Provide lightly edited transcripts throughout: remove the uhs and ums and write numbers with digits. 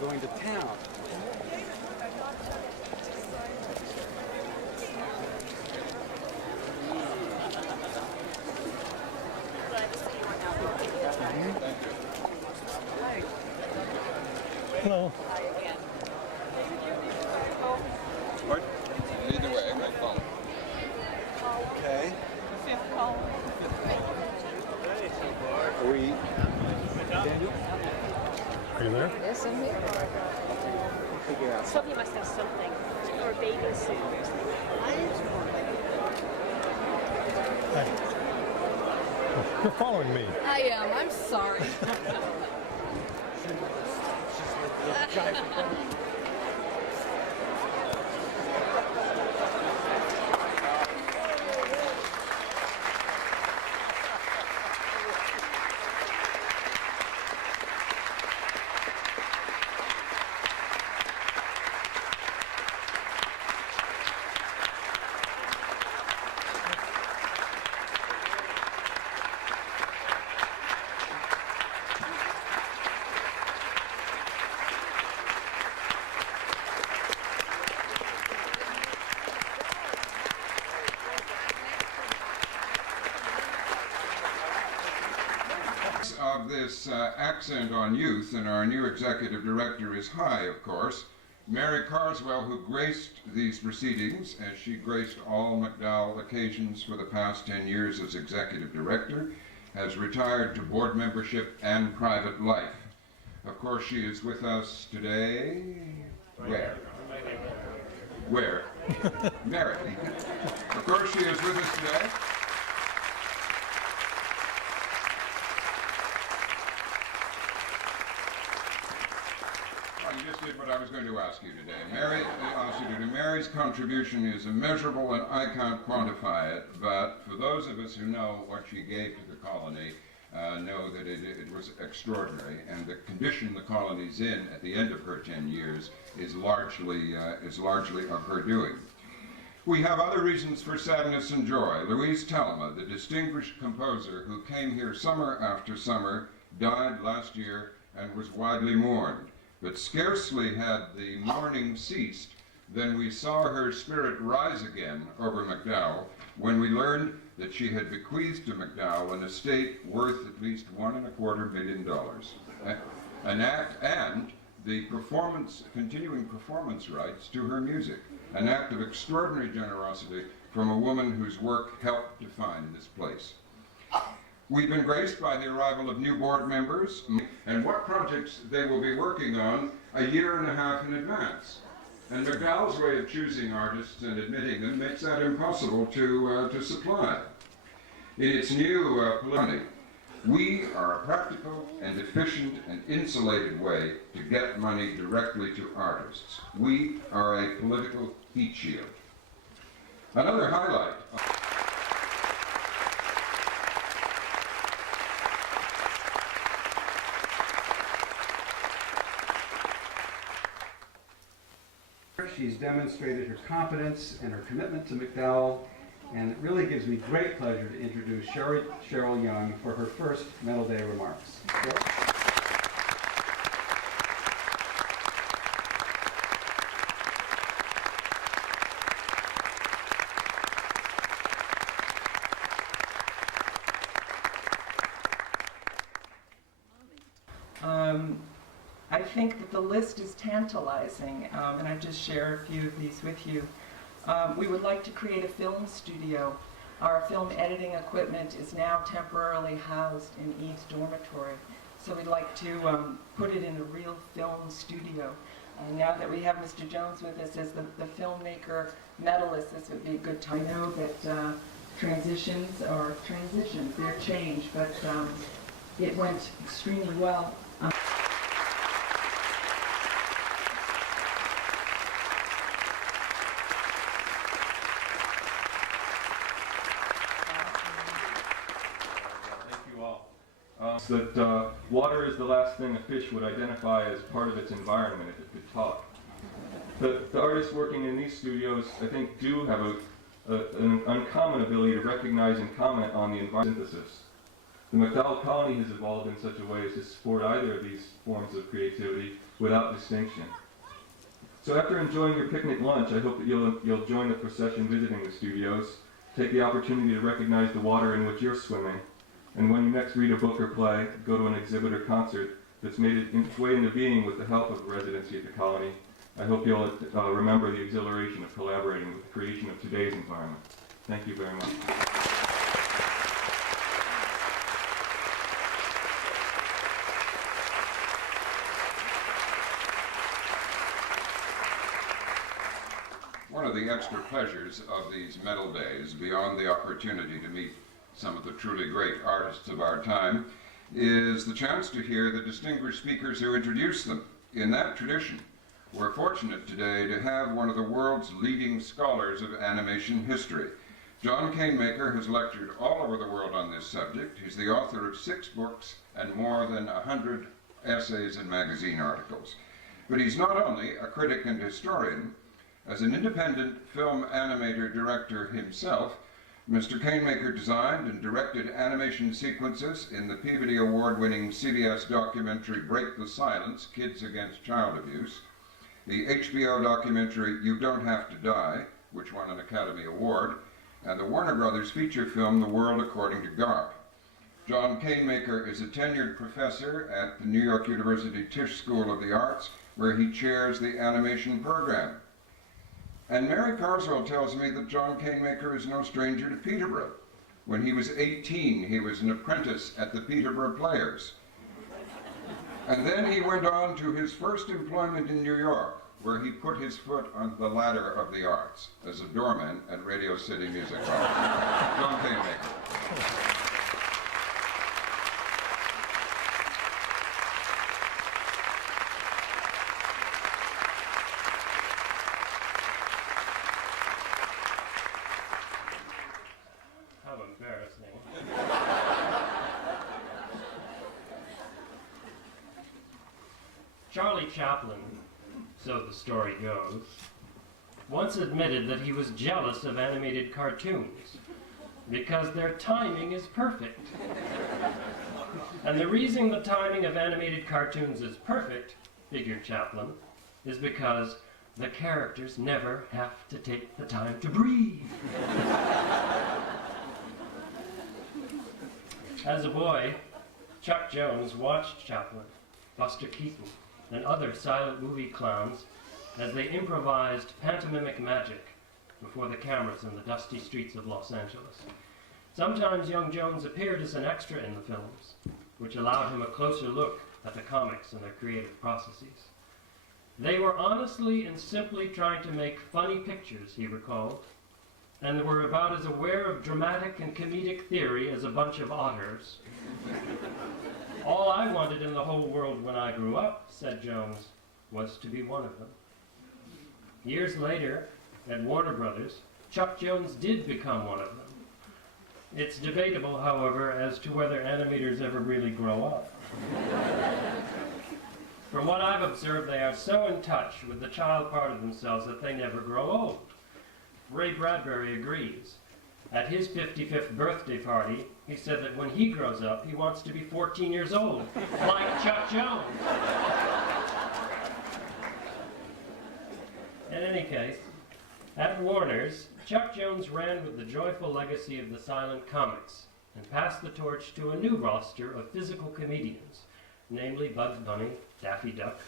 going to town. Hello. Either way, right phone. Okay. Fifth call. Are we? Daniel? Are you there? Yes, I'm here. Figure out. Sophie must have something. Or a bathing suit. Hi. You're following me. I am. I'm sorry. Of this accent on youth, and our new executive director is high, of course. Mary Carswell, who graced these proceedings, as she graced all MacDowell occasions for the past 10 years as executive director, has retired to board membership and private life. Of course, she is with us today. Where? Where? Mary. Of course, she is with us today. You just did what I was going to ask you today. Mary's contribution is immeasurable and I can't quantify it, but for those of us who know what she gave to the colony, know that it was extraordinary, and the condition the colony's in at the end of her 10 years is largely of her doing. We have other reasons for sadness and joy. Louise Bourgeois, the distinguished composer who came here summer after summer, died last year and was widely mourned. But scarcely had the mourning ceased than we saw her spirit rise again over MacDowell when we learned that she had bequeathed to MacDowell an estate worth at least $1.25 million. An act and the continuing performance rights to her music. An act of extraordinary generosity from a woman whose work helped define this place. We've been graced by the arrival of new board members and what projects they will be working on a year and a half in advance. And MacDowell's way of choosing artists and admitting them makes that impossible to supply. In its new polity, we are a practical and efficient and insulated way to get money directly to artists. We are a political heat shield. Another highlight. She's demonstrated her competence and her commitment to MacDowell, and it really gives me great pleasure to introduce Cheryl Young for her first Medal Day remarks. I think that the list is tantalizing, and I just share a few of these with you. We would like to create a film studio. Our film editing equipment is now temporarily housed in Eve's dormitory, so we'd like to put it in a real film studio. Now that we have Mr. Jones with us as the filmmaker medalist, this would be a good time. I know that transitions, they're change, but it went extremely well. That water is the last thing a fish would identify as part of its environment if it could talk. The artists working in these studios, I think, do have an uncommon ability to recognize and comment on the environment synthesis. The MacDowell colony has evolved in such a way as to support either of these forms of creativity, without distinction. So after enjoying your picnic lunch, I hope that you'll join the procession visiting the studios, take the opportunity to recognize the water in which you're swimming, and when you next read a book or play, go to an exhibit or concert that's made its way into being with the help of residency at the Colony. I hope you'll remember the exhilaration of collaborating with the creation of today's environment. Thank you very much. One of the extra pleasures of these medal days, beyond the opportunity to meet some of the truly great artists of our time, is the chance to hear the distinguished speakers who introduced them. In that tradition, we're fortunate today to have one of the world's leading scholars of animation history. John Canemaker has lectured all over the world on this subject. He's the author of 6 books and more than 100 essays and magazine articles. But he's not only a critic and historian. As an independent film animator director himself, Mr. Canemaker designed and directed animation sequences in the Peabody Award-winning CBS documentary Break the Silence, Kids Against Child Abuse, the HBO documentary You Don't Have to Die, which won an Academy Award, and the Warner Brothers feature film The World According to Garp. John Canemaker is a tenured professor at the New York University Tisch School of the Arts, where he chairs the animation program. And Mary Carswell tells me that John Canemaker is no stranger to Peterborough. When he was 18, he was an apprentice at the Peterborough Players. And then he went on to his first employment in New York, where he put his foot on the ladder of the arts as a doorman at Radio City Music Hall. John Canemaker. Charlie Chaplin, so the story goes, once admitted that he was jealous of animated cartoons because their timing is perfect. And the reason the timing of animated cartoons is perfect, figured Chaplin, is because the characters never have to take the time to breathe. As a boy, Chuck Jones watched Chaplin, Buster Keaton, and other silent movie clowns as they improvised pantomimic magic before the cameras in the dusty streets of Los Angeles. Sometimes young Jones appeared as an extra in the films, which allowed him a closer look at the comics and their creative processes. They were honestly and simply trying to make funny pictures, he recalled, and were about as aware of dramatic and comedic theory as a bunch of otters. All I wanted in the whole world when I grew up, said Jones, was to be one of them. Years later, at Warner Brothers, Chuck Jones did become one of them. It's debatable, however, as to whether animators ever really grow up. From what I've observed, they are so in touch with the child part of themselves that they never grow old. Ray Bradbury agrees. At his 55th birthday party, he said that when he grows up, he wants to be 14 years old, like Chuck Jones. In any case, at Warner's, Chuck Jones ran with the joyful legacy of the silent comics and passed the torch to a new roster of physical comedians, namely Bugs Bunny, Daffy Duck,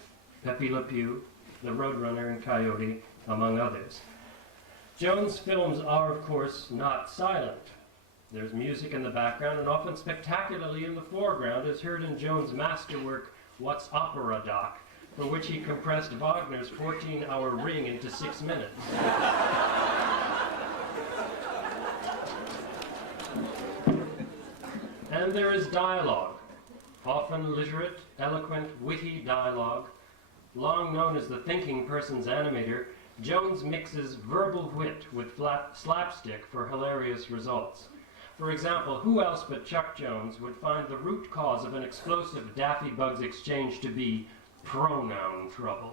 Pepe Le Pew, the Roadrunner and Coyote, among others. Jones' films are, of course, not silent. There's music in the background and often spectacularly in the foreground, as heard in Jones' masterwork, What's Opera, Doc?, for which he compressed Wagner's 14-hour Ring into 6 minutes. And there is dialogue, often literate, eloquent, witty dialogue. Long known as the thinking person's animator, Jones mixes verbal wit with slapstick for hilarious results. For example, who else but Chuck Jones would find the root cause of an explosive Daffy Bugs exchange to be pronoun trouble?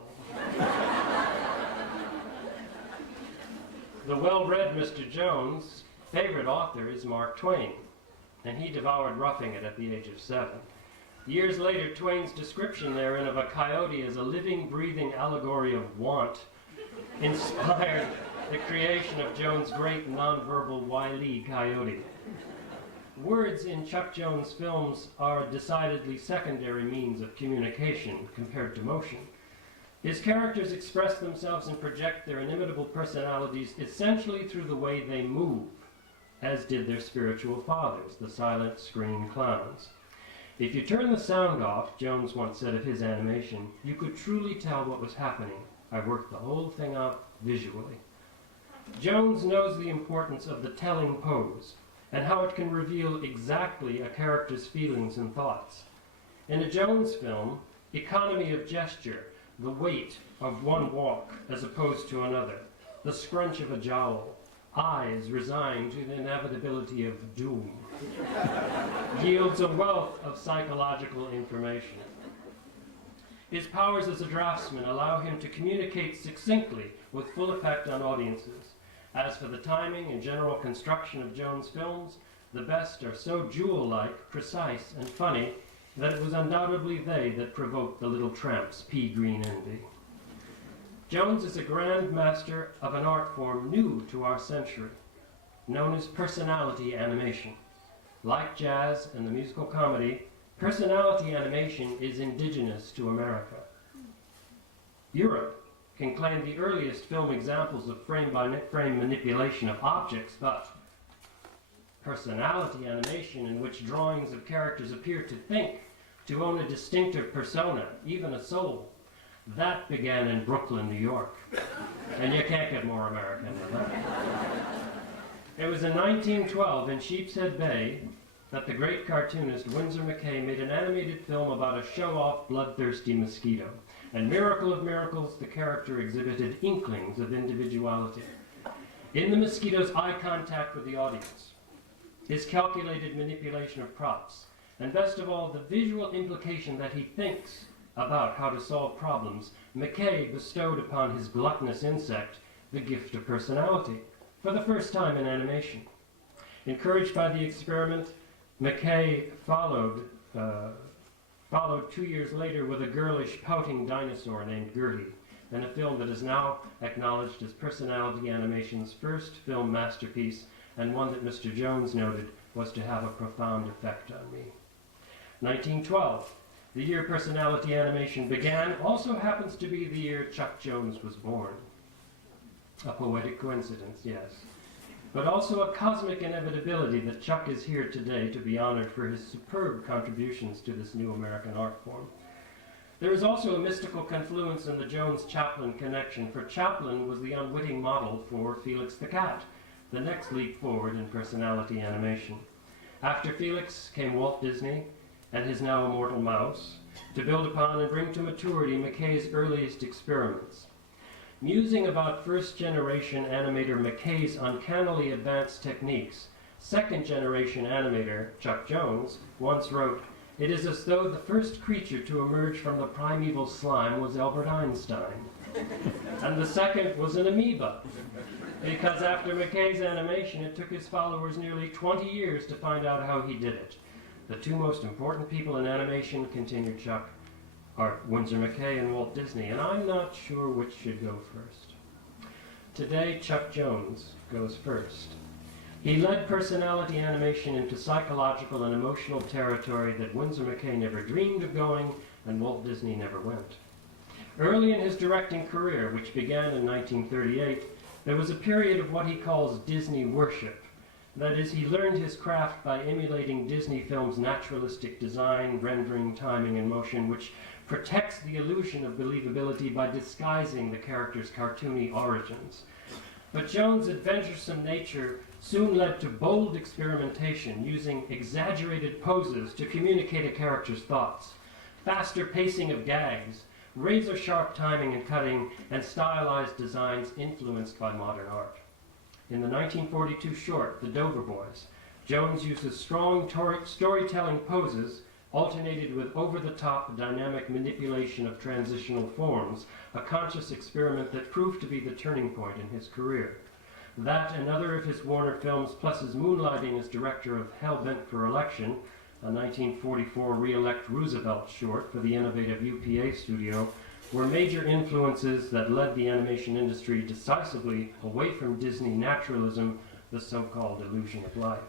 The well-read Mr. Jones' favorite author is Mark Twain, and he devoured Roughing It at the age of 7. Years later, Twain's description therein of a coyote as a living, breathing allegory of want inspired the creation of Jones' great nonverbal Wile E. Coyote. Words in Chuck Jones films are a decidedly secondary means of communication compared to motion. His characters express themselves and project their inimitable personalities essentially through the way they move, as did their spiritual fathers, the silent screen clowns. If you turn the sound off, Jones once said of his animation, you could truly tell what was happening. I worked the whole thing out visually. Jones knows the importance of the telling pose and how it can reveal exactly a character's feelings and thoughts. In a Jones film, economy of gesture, the weight of one walk as opposed to another, the scrunch of a jowl, eyes resigned to the inevitability of doom, yields a wealth of psychological information. His powers as a draftsman allow him to communicate succinctly with full effect on audiences. As for the timing and general construction of Jones' films, the best are so jewel-like, precise, and funny that it was undoubtedly they that provoked the little tramp's pea-green envy. Jones is a grand master of an art form new to our century, known as personality animation. Like jazz and the musical comedy, personality animation is indigenous to America. Europe can claim the earliest film examples of frame-by-frame manipulation of objects, but personality animation in which drawings of characters appear to think, to own a distinctive persona, even a soul, that began in Brooklyn, New York. And you can't get more American than that. It was in 1912 in Sheepshead Bay that the great cartoonist Winsor McCay made an animated film about a show-off, bloodthirsty mosquito. And miracle of miracles, the character exhibited inklings of individuality. In the mosquito's eye contact with the audience, his calculated manipulation of props, and best of all, the visual implication that he thinks about how to solve problems, McCay bestowed upon his gluttonous insect the gift of personality, for the first time in animation. Encouraged by the experiment, McCay followed 2 years later with a girlish, pouting dinosaur named Gertie, in a film that is now acknowledged as personality animation's first film masterpiece, and one that Mr. Jones noted was to have a profound effect on me. 1912, the year personality animation began, also happens to be the year Chuck Jones was born. A poetic coincidence, yes, but also a cosmic inevitability that Chuck is here today to be honored for his superb contributions to this new American art form. There is also a mystical confluence in the Jones-Chaplin connection, for Chaplin was the unwitting model for Felix the Cat, the next leap forward in personality animation. After Felix came Walt Disney and his now immortal mouse, to build upon and bring to maturity McCay's earliest experiments. Musing about first-generation animator McCay's uncannily advanced techniques, second-generation animator Chuck Jones once wrote, "It is as though the first creature to emerge from the primeval slime was Albert Einstein, and the second was an amoeba, because after McCay's animation, it took his followers nearly 20 years to find out how he did it. The two most important people in animation," continued Chuck, "are Winsor McCay and Walt Disney, and I'm not sure which should go first." Today, Chuck Jones goes first. He led personality animation into psychological and emotional territory that Winsor McCay never dreamed of going and Walt Disney never went. Early in his directing career, which began in 1938, there was a period of what he calls Disney worship. That is, he learned his craft by emulating Disney films' naturalistic design, rendering, timing, and motion, which protects the illusion of believability by disguising the character's cartoony origins. But Jones' adventuresome nature soon led to bold experimentation, using exaggerated poses to communicate a character's thoughts, faster pacing of gags, razor-sharp timing and cutting, and stylized designs influenced by modern art. In the 1942 short, The Dover Boys, Jones uses strong storytelling poses alternated with over-the-top dynamic manipulation of transitional forms, a conscious experiment that proved to be the turning point in his career. That and other of his Warner films, plus his moonlighting as director of Hell Bent for Election, a 1944 Re-elect Roosevelt short for the innovative UPA studio, were major influences that led the animation industry decisively away from Disney naturalism, the so-called illusion of life.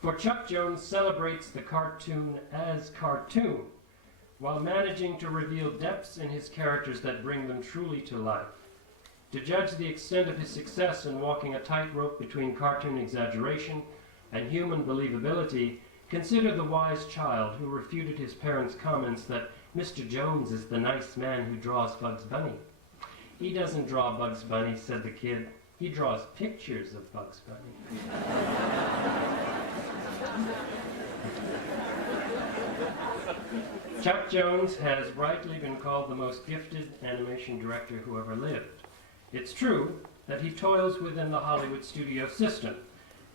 For Chuck Jones celebrates the cartoon as cartoon, while managing to reveal depths in his characters that bring them truly to life. To judge the extent of his success in walking a tightrope between cartoon exaggeration and human believability, consider the wise child who refuted his parents' comments that Mr. Jones is the nice man who draws Bugs Bunny. He doesn't draw Bugs Bunny, said the kid. He draws pictures of Bugs Bunny. Chuck Jones has rightly been called the most gifted animation director who ever lived. It's true that he toils within the Hollywood studio system,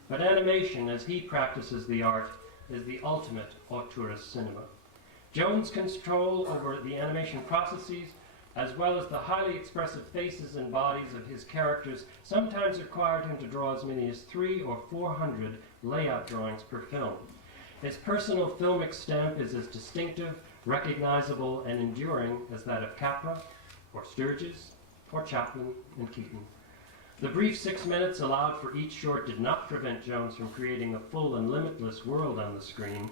but animation, as he practices the art, is the ultimate auteurist cinema. Jones' control over the animation processes, as well as the highly expressive faces and bodies of his characters, sometimes required him to draw as many as 300 or 400 layout drawings per film. His personal filmic stamp is as distinctive, recognizable, and enduring as that of Capra, or Sturges, or Chaplin and Keaton. The brief 6 minutes allowed for each short did not prevent Jones from creating a full and limitless world on the screen.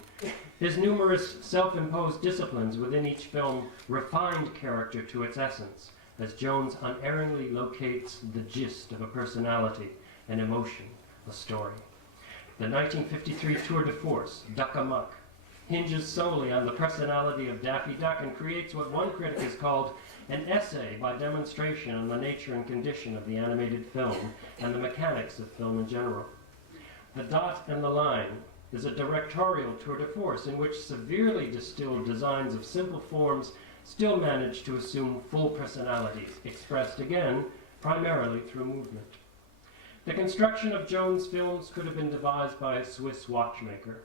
His numerous self-imposed disciplines within each film refined character to its essence, as Jones unerringly locates the gist of a personality, an emotion, a story. The 1953 tour de force, Duck Amuck, hinges solely on the personality of Daffy Duck and creates what one critic has called an essay by demonstration on the nature and condition of the animated film and the mechanics of film in general. The Dot and the Line is a directorial tour de force in which severely distilled designs of simple forms still manage to assume full personalities, expressed again primarily through movement. The construction of Jones' films could have been devised by a Swiss watchmaker.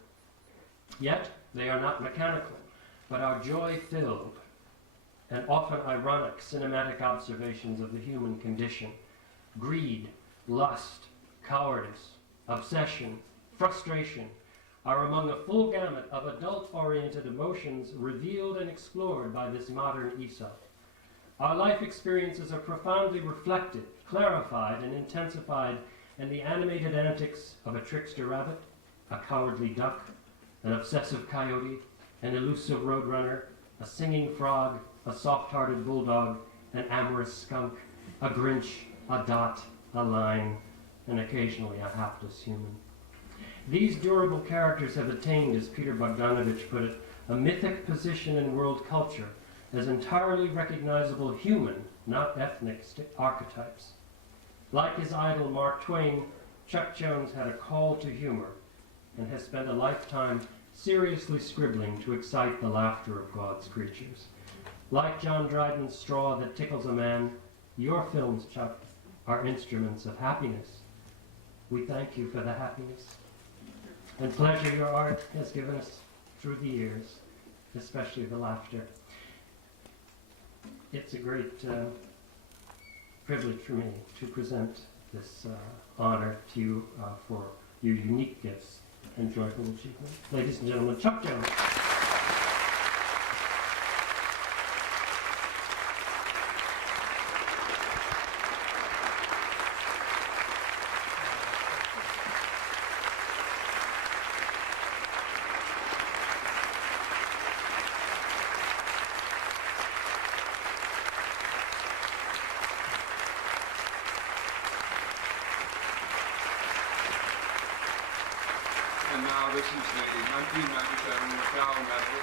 Yet, they are not mechanical, but are joy-filled and often ironic cinematic observations of the human condition. Greed, lust, cowardice, obsession, frustration are among a full gamut of adult-oriented emotions revealed and explored by this modern Aesop. Our life experiences are profoundly reflected, clarified, and intensified in the animated antics of a trickster rabbit, a cowardly duck, an obsessive coyote, an elusive roadrunner, a singing frog, a soft-hearted bulldog, an amorous skunk, a Grinch, a Dot, a Line, and occasionally a hapless human. These durable characters have attained, as Peter Bogdanovich put it, a mythic position in world culture as entirely recognizable human, not ethnic archetypes. Like his idol Mark Twain, Chuck Jones had a call to humor and has spent a lifetime seriously scribbling to excite the laughter of God's creatures. Like John Dryden's straw that tickles a man, your films, Chuck, are instruments of happiness. We thank you for the happiness and pleasure your art has given us through the years, especially the laughter. It's a great privilege for me to present this honor to you for your unique gifts and joyful achievement. Ladies and gentlemen, Chuck Jones. And now this is the 1997 MacDowell Medal.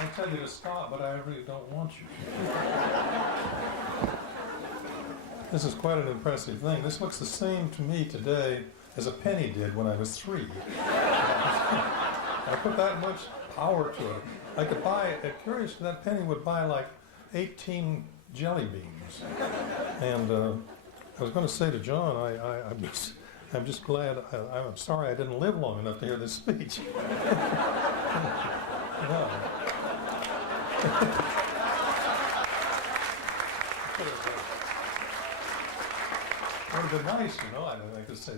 I tell you to stop, but I really don't want you to. This is quite an impressive thing. This looks the same to me today as a penny did when I was 3. I put that much power to it. I could buy, curiously, that penny would buy like 18 jelly beans. And I was going to say to John, I'm just glad, I'm sorry I didn't live long enough to hear this speech. No. It would have been nice, you know, I could say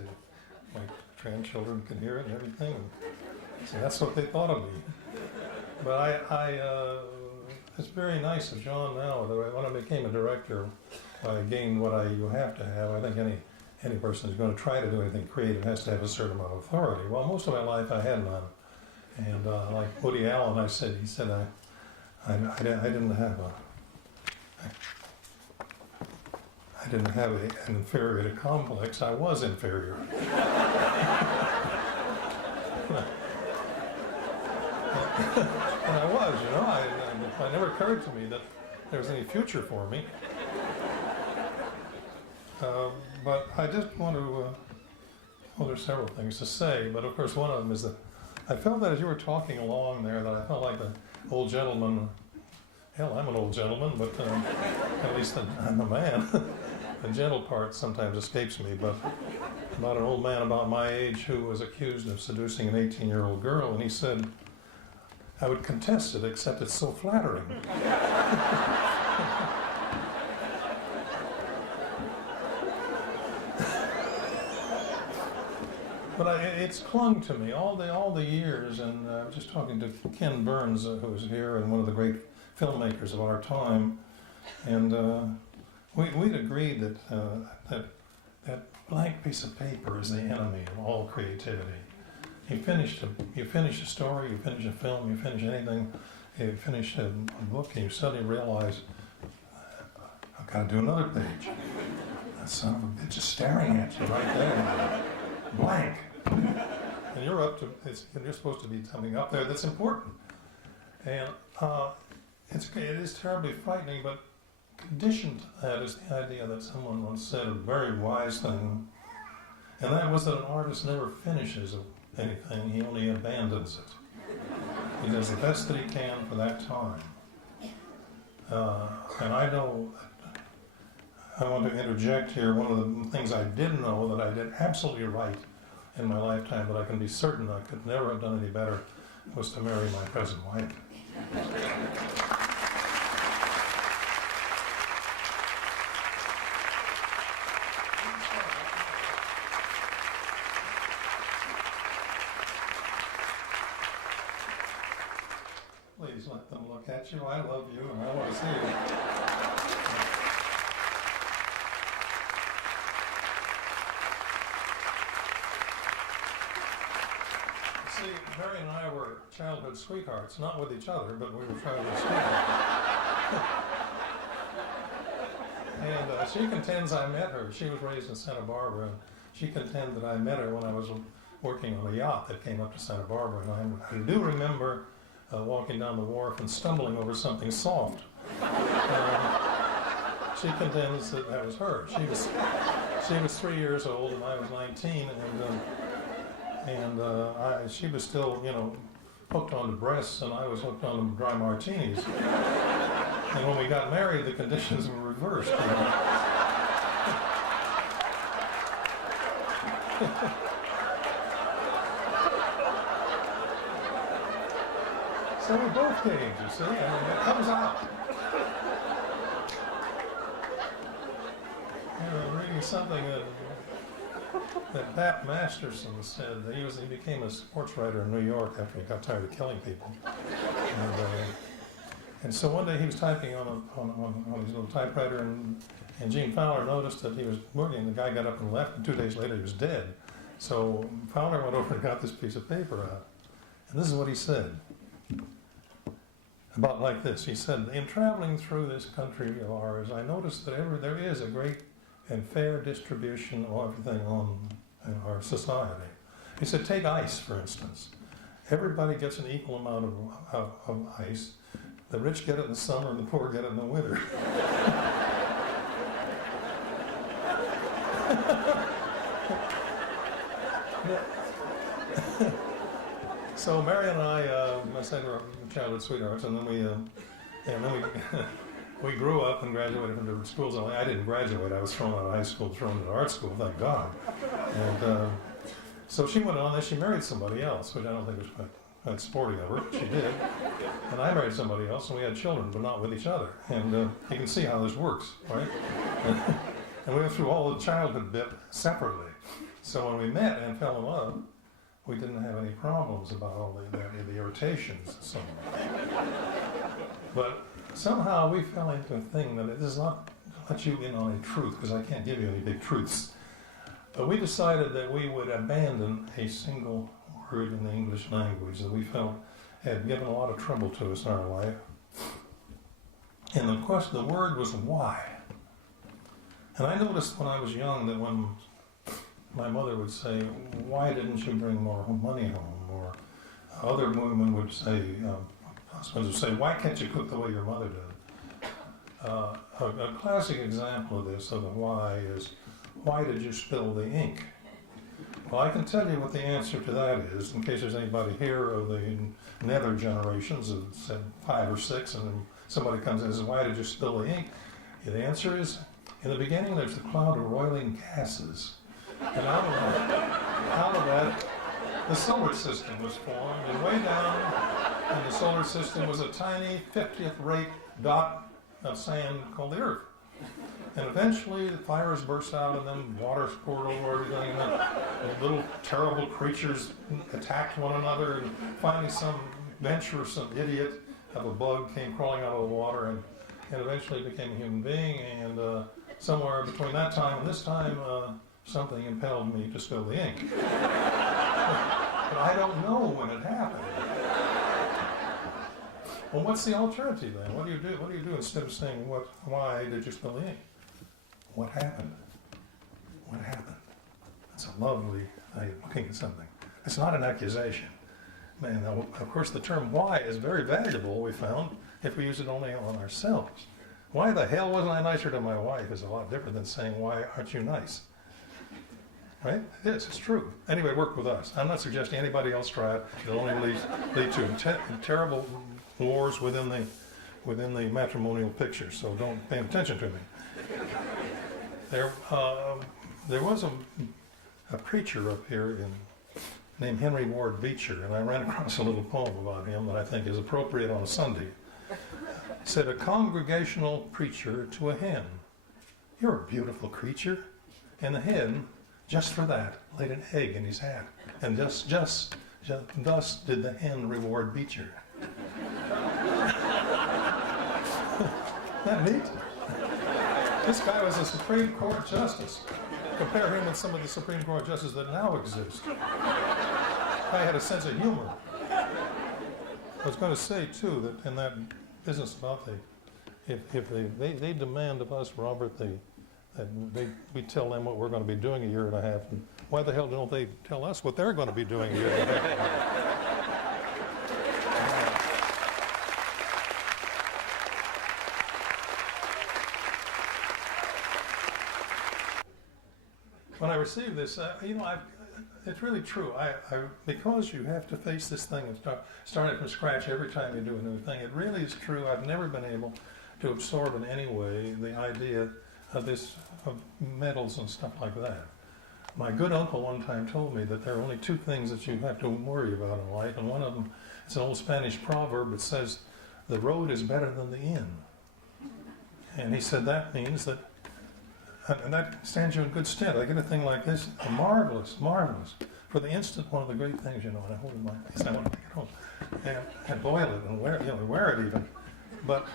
my grandchildren can hear it and everything. So that's what they thought of me. But it's very nice of John now. When I became a director, I gained what you have to have. I think any person who's going to try to do anything creative has to have a certain amount of authority. Well, most of my life I had none. And like Woody Allen, he said I didn't have an inferiority complex. I was inferior. And I was, you know. It never occurred to me that there was any future for me. But I just want to, well, there's several things to say, but of course one of them is that I felt that as you were talking along there, that I felt like the old gentleman. Hell, I'm an old gentleman, but at least I'm a man. The gentle part sometimes escapes me, but about an old man about my age who was accused of seducing an 18-year-old girl, and he said, I would contest it, except it's so flattering. But it's clung to me all the years, and I was just talking to Ken Burns, who was here, and one of the great filmmakers of our time, and we'd agreed that blank piece of paper is the enemy of all creativity. You finish a story, you finish a film, you finish anything, you finish a book, and you suddenly realize, I've got to do another page. That son of a bitch is staring at you right there, blank. And you're supposed to be something up there that's important. And it is terribly frightening, but conditioned to that is the idea that someone once said a very wise thing, and that was that an artist never finishes anything, he only abandons it. He does the best that he can for that time. And I know, I want to interject here, one of the things I did know that I did absolutely right in my lifetime, but I can be certain I could never have done any better, was to marry my present wife. Please let them look at you. I love you and I want to see you. See, Mary and I were childhood sweethearts, not with each other, but we were childhood sweethearts. And she contends I met her. She was raised in Santa Barbara, and she contends that I met her when I was working on a yacht that came up to Santa Barbara. And I do remember walking down the wharf and stumbling over something soft. She contends that that was her. She was 3 years old and I was 19, and she was still, hooked on the breasts, and I was hooked on the dry martinis. And when we got married, the conditions were reversed. So we both came, you see, and it comes out. I'm reading something that Bat Masterson said. He became a sports writer in New York after he got tired of killing people. And so one day he was typing on his little typewriter, and Gene Fowler noticed that he was working. The guy got up and left, and 2 days later he was dead. So Fowler went over and got this piece of paper out. And this is what he said. About like this. He said, in traveling through this country of ours, I noticed that there is a great and fair distribution of everything in our society. He said, take ice, for instance. Everybody gets an equal amount of ice. The rich get it in the summer and the poor get it in the winter. So Mary and I said we're childhood sweethearts, and then we we grew up and graduated from different schools. Only I didn't graduate. I was thrown out of high school, thrown into art school, thank God. And so she went on, then she married somebody else, which I don't think was quite sporting of her. She did. And I married somebody else, and we had children, but not with each other. And you can see how this works, right? And we went through all the childhood bit separately. So when we met and fell in love, we didn't have any problems about all the irritations and so on. But somehow we fell into a thing that it does not let you in on a truth, because I can't give you any big truths. But we decided that we would abandon a single word in the English language that we felt had given a lot of trouble to us in our life. And the question, the word was why. And I noticed when I was young that when my mother would say, why didn't you bring more money home? Or other women would say, husbands would say, why can't you cook the way your mother did? A classic example of this, of the why, is, why did you spill the ink? Well, I can tell you what the answer to that is, in case there's anybody here of the nether generations of, say, 5 or 6, and then somebody comes in and says, why did you spill the ink? Yeah, the answer is, in the beginning there's the cloud of roiling gases. And out of that, the solar system was formed, and way down in the solar system was a tiny 50th rate dot of sand called the Earth. And eventually the fires burst out, and then water poured over everything, and then little terrible creatures attacked one another, and finally some venturesome idiot of a bug came crawling out of the water and eventually became a human being, and somewhere between that time and this time, something impelled me to spill the ink. But I don't know when it happened. Well, what's the alternative then? What do you do? What do you do instead of saying, why did you spill the ink? What happened? What happened? That's a lovely way of looking at something. It's not an accusation. And of course, the term why is very valuable, we found, if we use it only on ourselves. Why the hell wasn't I nicer to my wife is a lot different than saying, why aren't you nice? Right? It is. It's true. Anyway, work with us. I'm not suggesting anybody else try it. It'll only lead to terrible wars within the matrimonial picture. So don't pay attention to me. There was a preacher up here named Henry Ward Beecher, and I ran across a little poem about him that I think is appropriate on a Sunday. It said, a congregational preacher to a hen, you're a beautiful creature. And the hen, just for that, laid an egg in his hat. And thus did the hen reward Beecher. Isn't that neat? This guy was a Supreme Court justice. Compare him with some of the Supreme Court justices that now exist. Guy had a sense of humor. I was going to say, too, that in that business about if they demand of us, Robert, we tell them what we're going to be doing a year and a half, and why the hell don't they tell us what they're going to be doing a year and a half? When I received this, it's really true. Because you have to face this thing and start it from scratch every time you do a new thing, it really is true. I've never been able to absorb in any way the idea of medals and stuff like that. My good uncle one time told me that there are only 2 things that you have to worry about in life, and one of them, it's an old Spanish proverb that says, the road is better than the inn. And he said that means that, and that stands you in good stead. I get a thing like this, marvelous. For the instant, one of the great things, and I hold it in my face, I want to take it home, and boil it, and wear it even. But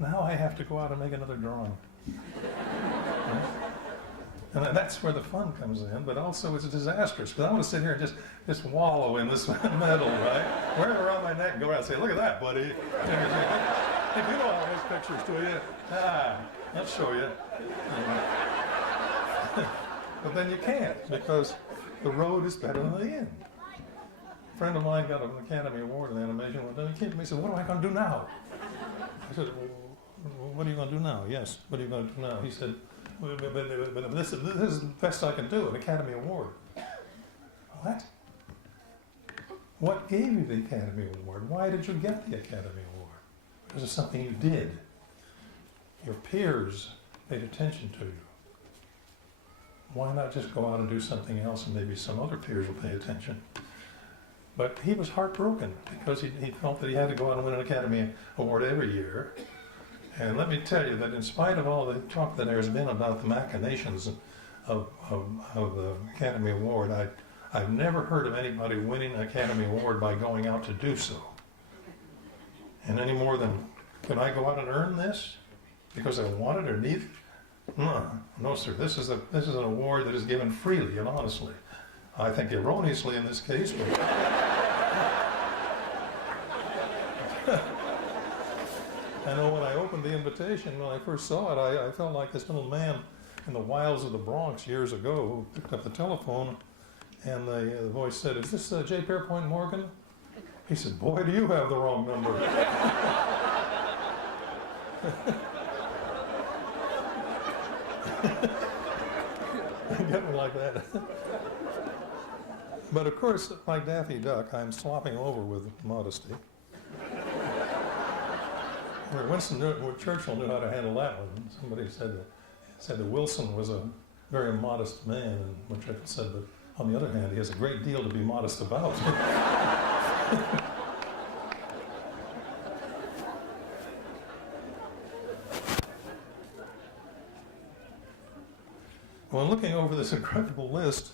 now I have to go out and make another drawing. Right? And that's where the fun comes in, but also it's disastrous, because I want to sit here and just wallow in this medal, right? Wear it around my neck and go around and say, look at that, buddy. If you know all those pictures, do you? I'll show you. But then you can't, because the road is better than the inn. A friend of mine got an Academy Award in animation one time. He came to me and said, what am I going to do now? I said, well, what are you going to do now? Yes, what are you going to do now? He said, but this is the best I can do, an Academy Award. What? What gave you the Academy Award? Why did you get the Academy Award? Because it's something you did. your peers paid attention to you. Why not just go out and do something else and maybe some other peers will pay attention? But he was heartbroken because he felt that he had to go out and win an Academy Award every year. And let me tell you that in spite of all the talk that there's been about the machinations of the Academy Award, I've never heard of anybody winning an Academy Award by going out to do so. And any more than, can I go out and earn this because I want it or need it? No, sir. This is an award that is given freely and honestly. I think erroneously in this case, but I know when I opened the invitation, when I first saw it, I felt like this little man in the wilds of the Bronx years ago who picked up the telephone, and the voice said, "Is this J. Pierpont Morgan?" He said, "Boy, do you have the wrong number." Getting like that. But of course, like Daffy Duck, I'm slopping over with modesty. Where Churchill knew how to handle that one. Somebody said that Wilson was a very modest man, and when Churchill said, but on the other hand, he has a great deal to be modest about. When looking over this incredible list,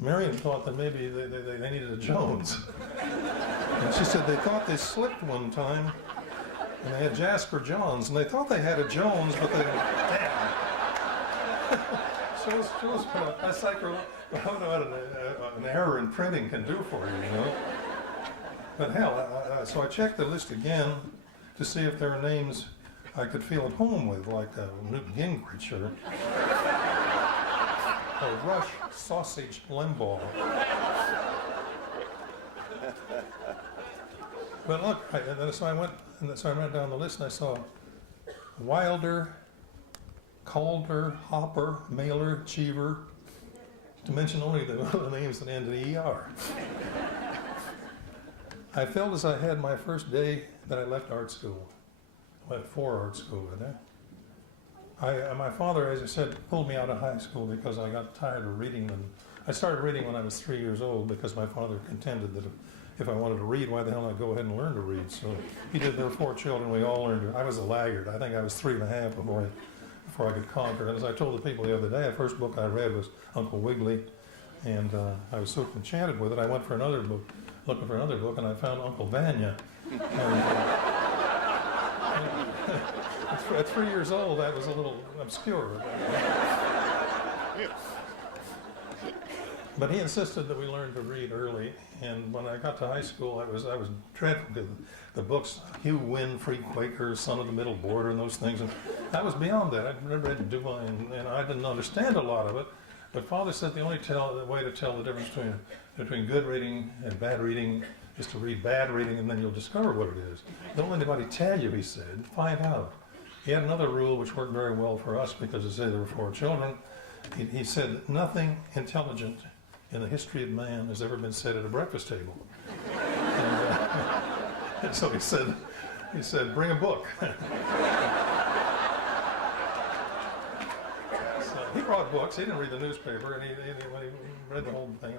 Marion thought that maybe they needed a Jones. And she said they thought they slipped one time, and they had Jasper Johns, and they thought they had a Jones, but they damn. Shows what an error in printing can do for you, you know. But hell, so I checked the list again to see if there are names I could feel at home with, like Newt Gingrich or Rush Sausage Limbaugh. But look, so I went down the list and I saw Wilder, Calder, Hopper, Mailer, Cheever, to mention only the names that end in ER. I felt as I had my first day that I left art school. I went for art school with that. My father, as I said, pulled me out of high school because I got tired of reading. And I started reading when I was 3 years old because my father contended that if I wanted to read, why the hell not go ahead and learn to read? So he did. There were 4 children. We all learned. I was a laggard. I think I was 3 and a half before I could conquer. And as I told the people the other day, the first book I read was Uncle Wiggily, and I was so enchanted with it. I went for another book, looking for another book, and I found Uncle Vanya. At 3 years old, that was a little obscure. But he insisted that we learn to read early, and when I got to high school, I was dreadful to the books, Hugh Wynne, Free Quaker, Son of the Middle Border, and those things. And I was beyond that. I'd read Dewey, and I didn't understand a lot of it. But Father said the only way to tell the difference between good reading and bad reading is to read bad reading, and then you'll discover what it is. Don't let anybody tell you, he said. Find out. He had another rule which worked very well for us because, as I say, there were 4 children. He said that nothing intelligent in the history of man has ever been said at a breakfast table. And so he said, bring a book. So he brought books. He didn't read the newspaper, and he read the whole thing.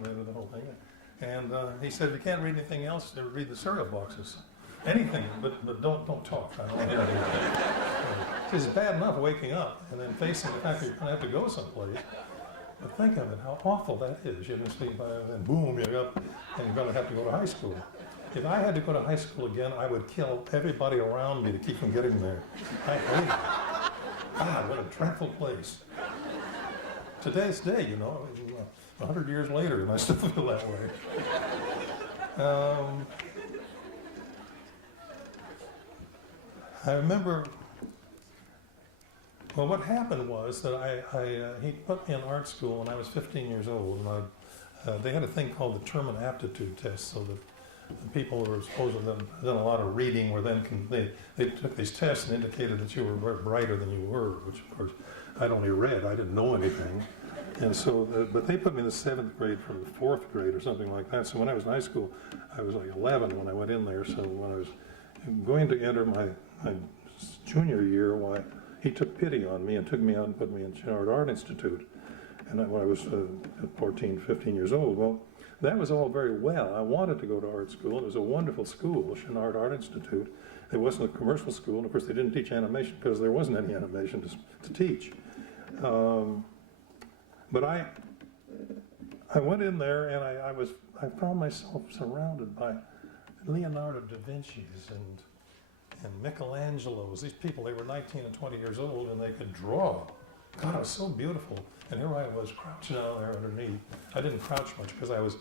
And he said, if you can't read anything else, read the cereal boxes. Anything, but don't talk. I don't want to hear it. It's bad enough waking up and then facing the fact that you're going to have to go someplace. But think of it, how awful that is. You're going to sleep, and boom, you're up, and you're going to have to go to high school. If I had to go to high school again, I would kill everybody around me to keep from getting there. I hate it. God, what a dreadful place. Today's day, 100 years later, and I still feel that way. I remember, well, what happened was that he put me in art school when I was 15 years old, and they had a thing called the term and aptitude test, so that the people who were supposed to have done a lot of reading were then, they took these tests and indicated that you were brighter than you were, which of course I'd only read, I didn't know anything. And so, but they put me in the 7th grade from the 4th grade or something like that. So when I was in high school, I was like 11 when I went in there. So when I was going to enter my junior year, why he took pity on me and took me out and put me in Chenard Art Institute. And when I was 14, 15 years old, well, that was all very well. I wanted to go to art school. It was a wonderful school, Chenard Art Institute. It wasn't a commercial school, and of course they didn't teach animation because there wasn't any animation to teach. But I went in there, and I found myself surrounded by Leonardo da Vinci's and Michelangelo's. These people, they were 19 and 20 years old, and they could draw. God, it was so beautiful. And here I was crouching down there underneath. I didn't crouch much because I was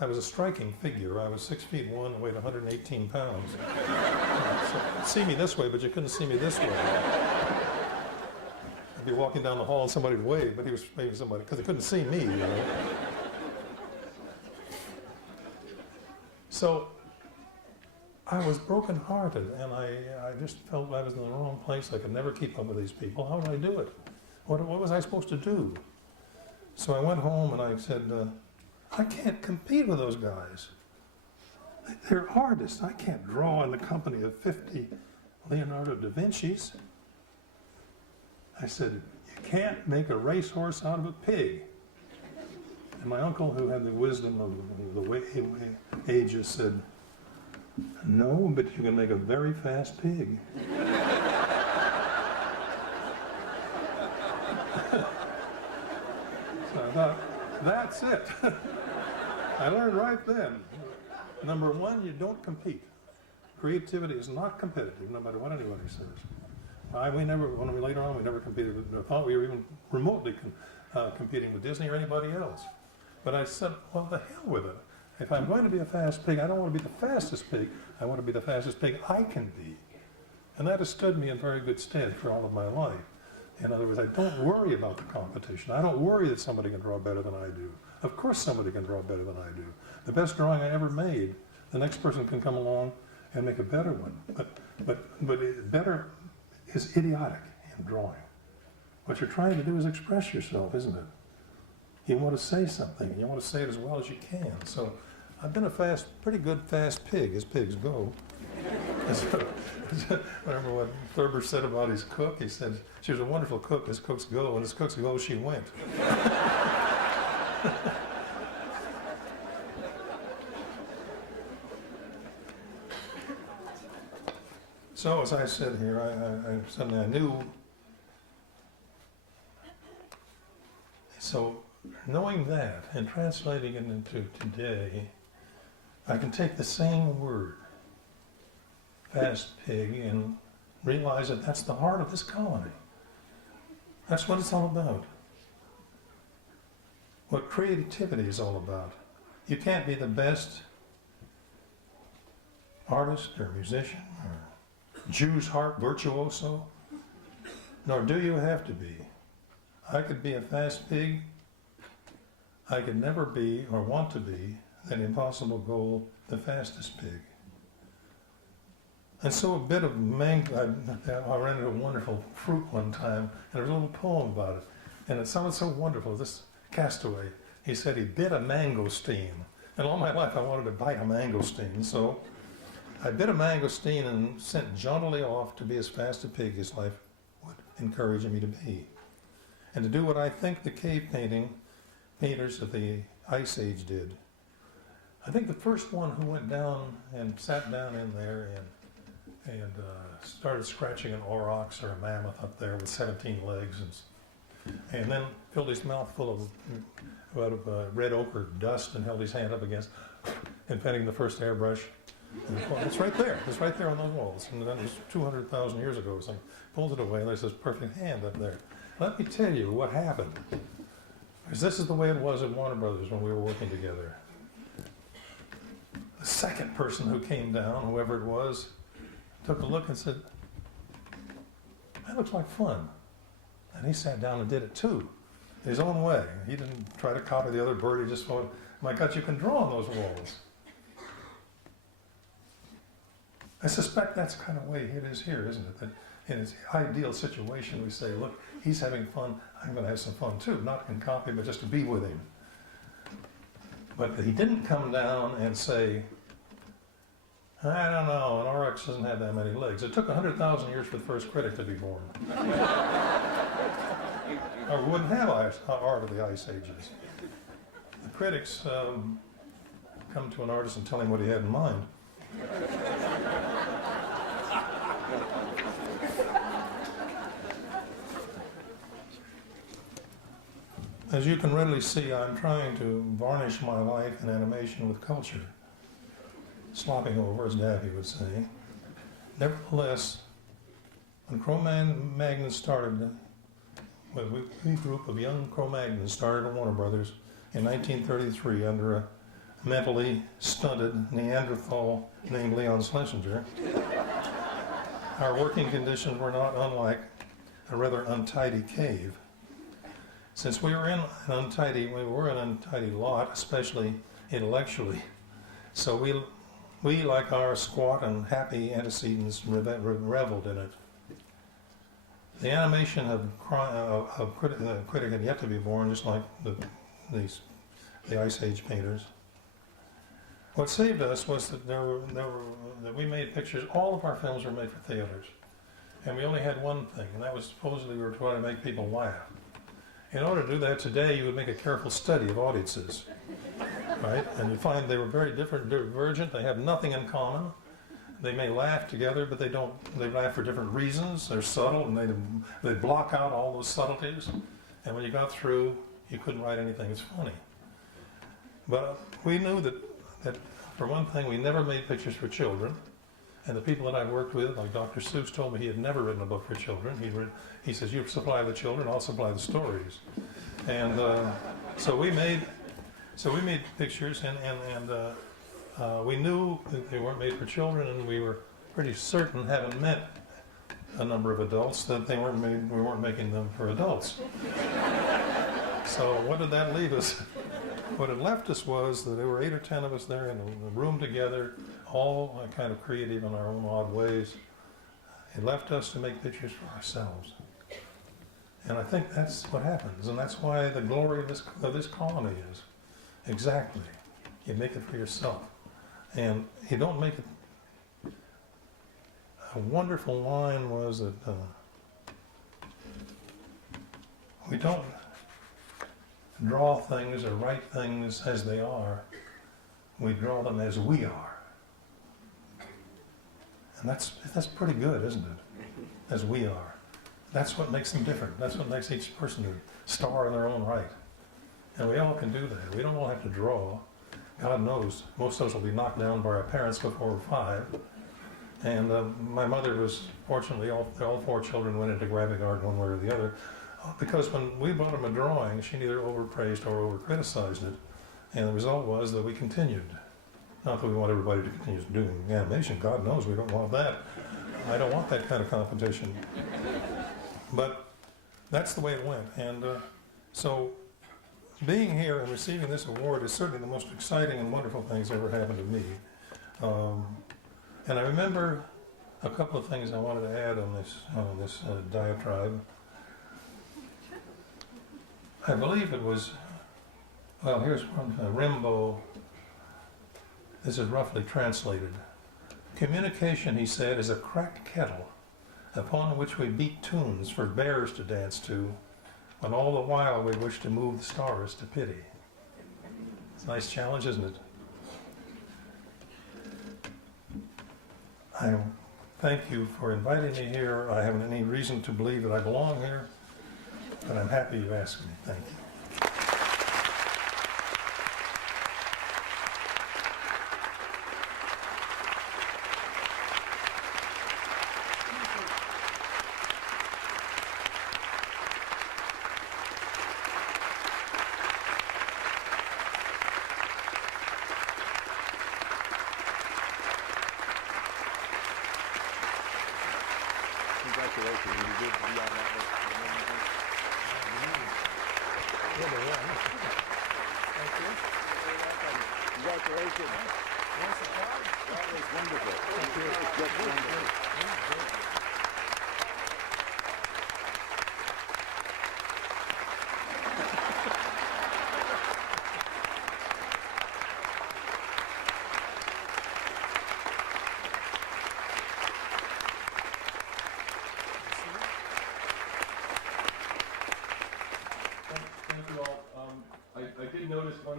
a striking figure. I was 6'1" and weighed 118 pounds. So you could see me this way, but you couldn't see me this way. I'd be walking down the hall and somebody would wave, but he was waving somebody because they couldn't see me, you know. So I was brokenhearted, and I just felt I was in the wrong place. I could never keep up with these people. How would I do it? What was I supposed to do? So I went home and I said, I can't compete with those guys. They're artists. I can't draw in the company of 50 Leonardo da Vinci's. I said, you can't make a racehorse out of a pig. And my uncle, who had the wisdom of the ages, said, no, but you can make a very fast pig. So I thought, that's it. I learned right then. Number one, you don't compete. Creativity is not competitive, no matter what anybody says. Later on, we never competed. I thought we were even remotely competing with Disney or anybody else. But I said, well, the hell with it. If I'm going to be a fast pig, I don't want to be the fastest pig. I want to be the fastest pig I can be. And that has stood me in very good stead for all of my life. In other words, I don't worry about the competition. I don't worry that somebody can draw better than I do. Of course somebody can draw better than I do. The best drawing I ever made, the next person can come along and make a better one. But better is idiotic in drawing. What you're trying to do is express yourself, isn't it? You want to say something, and you want to say it as well as you can. So I've been a pretty good fast pig, as pigs go. Remember what Thurber said about his cook? He said, she was a wonderful cook, as cooks go, and as cooks go, she went. So as I said here, I suddenly I knew. So knowing that and translating it into today, I can take the same word, fast pig, and realize that that's the heart of this colony. That's what it's all about. What creativity is all about. You can't be the best artist or musician or Jew's harp virtuoso, nor do you have to be. I could be a fast pig. I could never be or want to be that impossible goal, the fastest pig. And so a bit of mango, I ran into a wonderful fruit one time, and there was a little poem about it. And it sounded so wonderful. This castaway, he said he bit a mangosteen. And all my life I wanted to bite a mangosteen. So I bit a mangosteen and sent jauntily off to be as fast a pig as life would encourage me to be. And to do what I think the cave painters of the Ice Age did. I think the first one who went down and sat down in there and started scratching an aurochs or a mammoth up there with 17 legs, and then filled his mouth full of red ochre dust and held his hand up against, inventing the first airbrush. It's right there. It's right there on those walls. And that was 200,000 years ago. So I pulled it away, and there's this perfect hand up there. Let me tell you what happened. Because this is the way it was at Warner Brothers when we were working together. The second person who came down, whoever it was, took a look and said, that looks like fun. And he sat down and did it too, his own way. He didn't try to copy the other bird, he just thought, my God, you can draw on those walls. I suspect that's the kind of way it is here, isn't it? That in his ideal situation, we say, look, he's having fun, I'm going to have some fun too, not in copy, but just to be with him. But he didn't come down and say, I don't know, an oryx doesn't have that many legs. It took 100,000 years for the first critic to be born. Or we wouldn't have art of the Ice Ages. The critics come to an artist and tell him what he had in mind. As you can readily see, I'm trying to varnish my life in animation with culture. Slopping over, as Daffy would say. Nevertheless, when Cro-Magnon started, a group of young Cro-Magnons started at Warner Brothers in 1933 under a mentally stunted Neanderthal named Leon Schlesinger. Our working conditions were not unlike a rather untidy cave. Since we were an untidy lot, especially intellectually, so we like our squat and happy antecedents, reveled in it. The animation of critic had yet to be born, just like the Ice Age painters. What saved us was that that we made pictures. All of our films were made for theaters, and we only had one thing, and that was supposedly we were trying to make people laugh. In order to do that today, you would make a careful study of audiences, right? And you find they were very different, divergent. They have nothing in common. They may laugh together, but they don't. They laugh for different reasons. They're subtle, and they block out all those subtleties. And when you got through, you couldn't write anything that's funny. But we knew that for one thing, we never made pictures for children. And the people that I've worked with, like Dr. Seuss, told me he had never written a book for children. He says, "You supply the children, I'll supply the stories." And so we made pictures, and we knew that they weren't made for children, and we were pretty certain, having met a number of adults, that we weren't making them for adults. So what did that leave us? What it left us was that there were 8 or 10 of us there in a room together, all kind of creative in our own odd ways. It left us to make pictures for ourselves. And I think that's what happens, and that's why the glory of this colony is. Exactly. You make it for yourself. And you don't make it. A wonderful line was that we don't draw things or write things as they are. We draw them as we are. And that's pretty good, isn't it? As we are. That's what makes them different. That's what makes each person a star in their own right. And we all can do that. We don't all have to draw. God knows, most of us will be knocked down by our parents before we're 5. And my mother was, fortunately, all 4 children went into graphic art one way or the other. Because when we brought them a drawing, she neither overpraised or over-criticized it. And the result was that we continued. Not that we want everybody to continue doing animation. God knows we don't want that. I don't want that kind of competition. But that's the way it went. And so being here and receiving this award is certainly the most exciting and wonderful things that ever happened to me. And I remember a couple of things I wanted to add on this diatribe. I believe it was, well, here's one, Rimbaud. This is roughly translated. Communication, he said, is a cracked kettle upon which we beat tunes for bears to dance to, when all the while we wish to move the stars to pity. It's a nice challenge, isn't it? I thank you for inviting me here. I haven't any reason to believe that I belong here, but I'm happy you asked me. Thank you.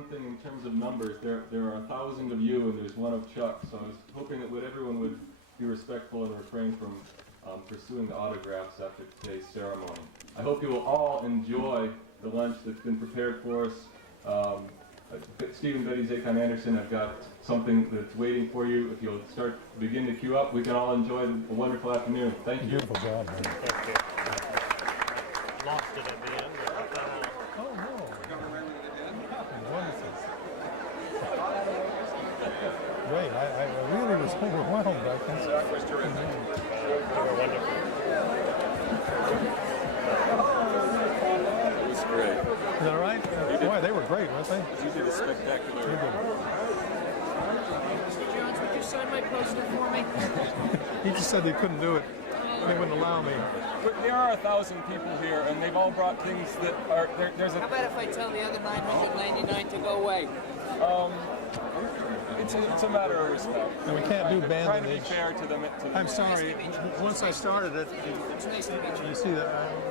thing in terms of numbers. There are 1,000 of you, and there's one of Chuck. So I was hoping that everyone would be respectful and refrain from pursuing the autographs after today's ceremony. I hope you will all enjoy the lunch that's been prepared for us. Steve and Betty Zakon Anderson have got something that's waiting for you. If you'll begin to queue up, we can all enjoy a wonderful afternoon. Thank you. Beautiful job, man. Lost it at the end. Oh, no. Wonderful. Great. I really was overwhelmed. I think. That was terrific. They were wonderful. It was great. Is that all right? Boy, they were great, weren't they? You did a spectacular. They did. Mr. Jones, would you sign my poster for me? He just said they couldn't do it. They wouldn't allow me. But there are 1,000 people here, and they've all brought things that are there's How a. about if I tell the other 999 to go away? It's a matter of respect. And we can't do Trying to be bandage. fair to them. I'm sorry. Once I started it, It's nice to meet you. you see that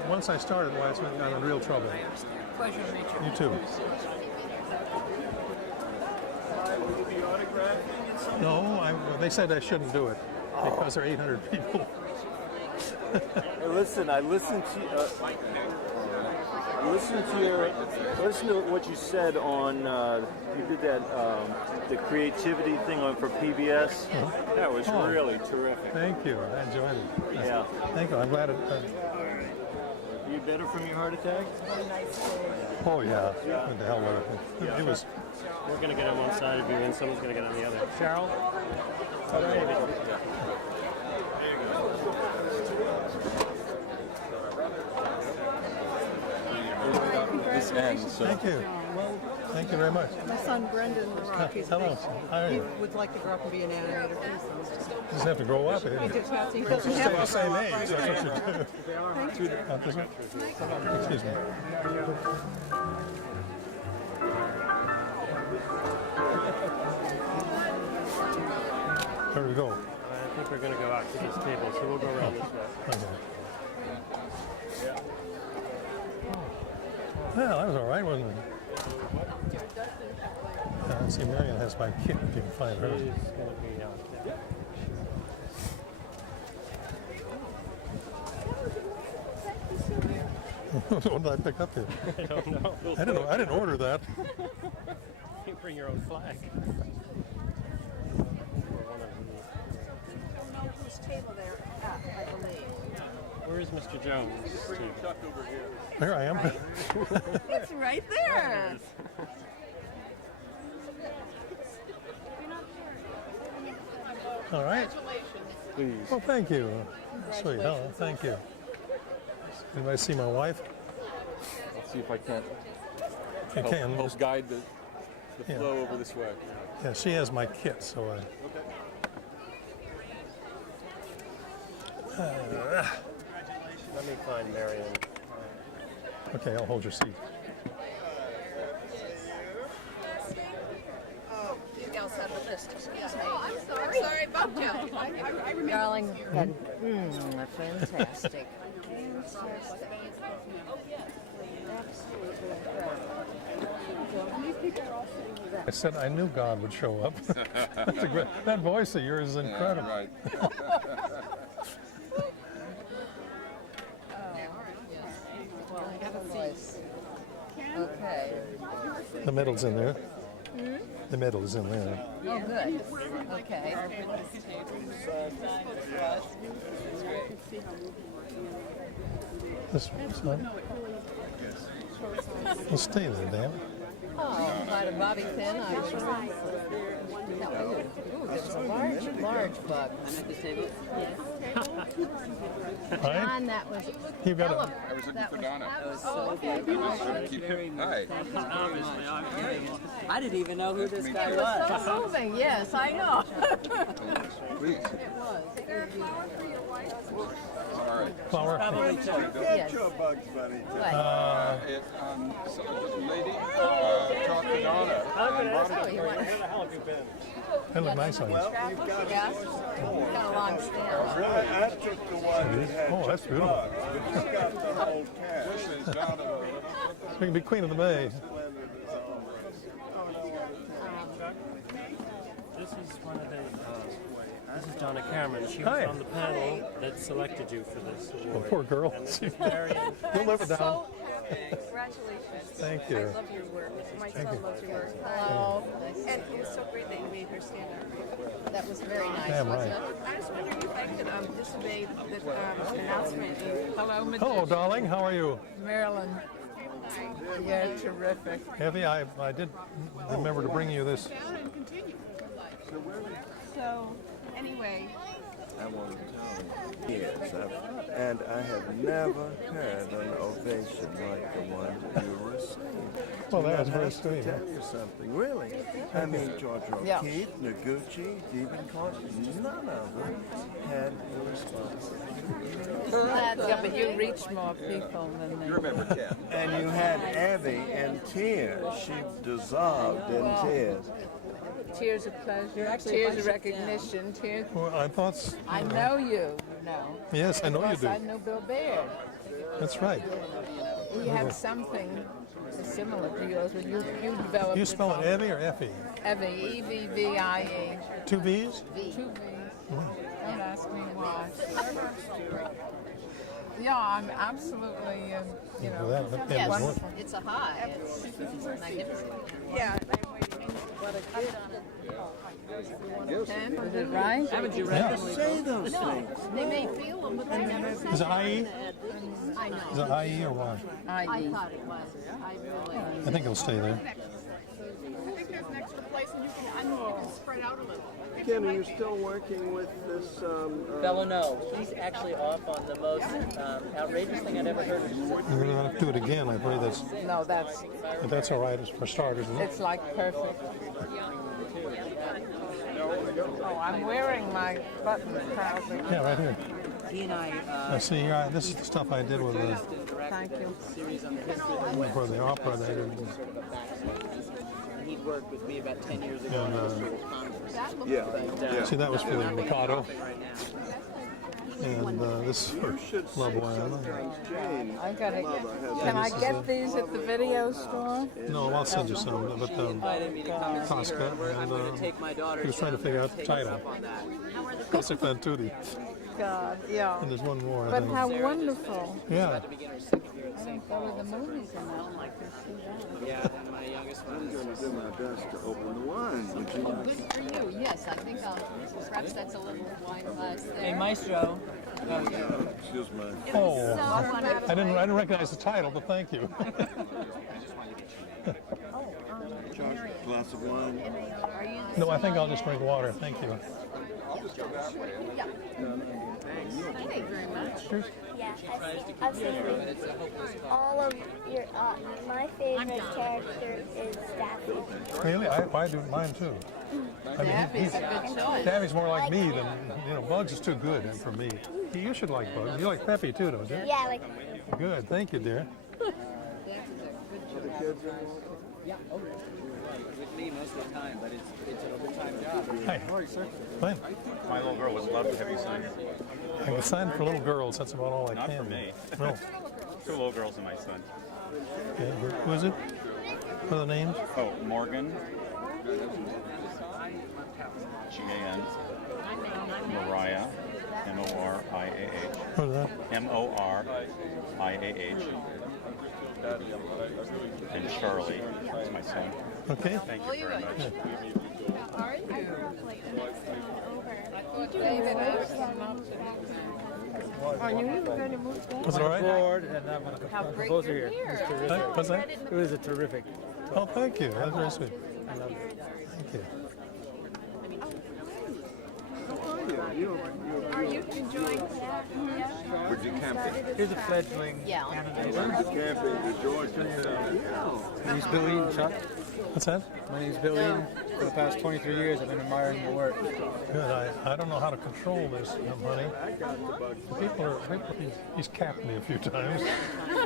once I started, I'm in real trouble. I understand. Pleasure to meet you. You too. No, they said I shouldn't do it because there are 800 people. Hey, listen, I listened to listen to what you said on you did that the creativity thing on for PBS. That was really terrific. Thank you. I enjoyed it. Yeah. Thank you. I'm glad it. Are you better from your heart attack? Oh yeah. What the hell with it? It was. We're going to get on one side of you, and someone's going to get on the other. Cheryl? This ends. So. Thank you. Thank you very much. My son Brendan Rock is Hello. How are he you? would like to grow up and be an animator too. Just have to grow up. He Stay doesn't have the to same grow age. up. That's what you do. Thank you. This way? Excuse me. Where do we go? I think we're going to go out to this table, so we'll go around this way. Okay. Well, that was all right, wasn't it? Let's see, Marion has my kit, if you can find her. She's going to be out there. What did I pick up here? I don't know. I didn't order that. You bring your own flag. Whose table they're at, I believe. Where is Mr. Jones? Here I am. It's right there. All right. Please. Well, thank you. Sweet. Oh, thank you. Anybody see my wife? Let's see if I can't You can. help guide the Yeah. flow over this way. Yeah, she has my kit, so I. Let me find Marion. Okay, I'll hold your seat. You guys have a list. Excuse me. Oh, I'm sorry. Sorry about you. I remember. Darling, fantastic. I said I knew God would show up. That's a great, that voice of yours is incredible. Right. Okay. The medal's in there. The medal is in there. Oh, good. Okay. This one. Well, stay there, damn it. Oh, by the bobby pin. I was right. Ooh, there's a large bug. All right. John, that was You got it. I was looking for Donna. so good. Hi. I didn't even know who this guy It was so moving. Yes, I know. Please. All right. Flower. Yes. What? So this lady talked to Donna. Oh, you want They look nice on you. yeah? You've got a long stem. I took the one that had Oh, that's beautiful. but you got the whole cast. You can be Queen of the May. Donna Cameron. She Hi. was on the panel that selected you for this Oh, award. poor girl. And this is very You'll live it down. So happy. Congratulations. Thank you. I love your work. My Thank son you. loves your work. Hello. And it was so great that you made her stand up. That was very nice, Damn wasn't right. it? I was wondering if I could disobey the announcement. Hello, Hello, darling. How are you? Marilyn. Yeah, terrific. Effie, I did remember to bring you this. So, anyway. I want to tell you, yes, and I have never had an ovation like the one that you received. Well, And that's very has to sweet. tell you something, really. I mean, George Yeah. O'Keeffe, Noguchi, Stephen Constance, none of them had the response. Yeah, but you reach more people than they. remember Ken. And you had Abby in tears. She dissolved in tears. Tears of pleasure, tears of recognition, tears. Well, I thought. I know you know. Yes, I know you Because do. I know Bill Baird. That's right. He had something similar to yours, but you developed. You spell it Evie or Effie? Evie, E-V-V-I-E. 2 V's? 2 V's. Don't ask me why. Yeah, I'm absolutely, you know. Well, that pen was wonderful. It's a high. It's magnificent. Yeah. What a gift. Is it right? Haven't you Yeah. Say those things. They may feel them, but they never. Is it IE? I know. Is it IE or Y? I thought it was. I really. I think it'll stay there. I think there's an extra place and you can spread out a little. Ken, are you still working with this? Fellow, no. He's actually off on the most outrageous thing I'd ever heard. We're going to have to do it again. I believe that's. No, that's. But that's all right. It's for starters, isn't it? It's like perfect. Oh, I'm wearing my buttons proudly. Yeah, right here. He and I see. This is the stuff I did with Thank you. series on the history of the for the opera. That is, He'd worked with me about 10 years ago. and, Yeah. see, that was for the Mikado, Right now. and this is for Love Island. Jane. I gotta. Can I get these at the video store? No, I'll send you some. But Invited me to come and see Tosca, her. I'm and going to take my daughter. he was trying to figure out the title. Up on that. Tosca Fan Tutti. God, yeah. And there's one more. I But think. how wonderful. Yeah. To begin her second year at I St. don't go to the movies and I don't like to see that. Yeah, and my youngest one I'm going to do my best to open the wine. Would you like? Good for you. Yes, I think perhaps that's a little wine glass there. Hey, Maestro. Excuse me. Oh, I didn't recognize the title, but thank you. Josh, glass of wine. No, I think I'll just drink water. Thank you. Thank you very much. Cheers. Yeah, absolutely. All of your, my favorite character is Daffy. Really? I do mine too. I mean, Daffy's more like me than, Bugs is too good for me. You should like Bugs. You like Peppy too, don't you? Yeah, like. Good. Thank you, dear. Yeah, with me most of the time, but it's an overtime job. Hi. Fine. My little girl would love to have you sign her. I can sign for little girls. That's about all I Not can. for me. No. 2 little girls and my son. Okay. Who is it? What are the names? Oh, Morgan. G-A-N. Mariah. M-O-R-I-A-H. What is that? M-O-R-I-A-H. And Charlie. That's my son. Okay. Thank you very much. How are you? David, I knew you were going to move back. Was it all right? And I'm going to How great propose you're here. here. What's that? It was a terrific. Oh, thank you. That's very sweet. Thank you. Are you enjoying that? Where'd you camping? Here's a fledgling animator. Camping to Georgia. My name's Bill Eaton, Chuck. What's that? My name's Bill Eaton. For the past 23 years, I've been admiring your work. Good. I don't know how to control this, honey. He's capped me a few times.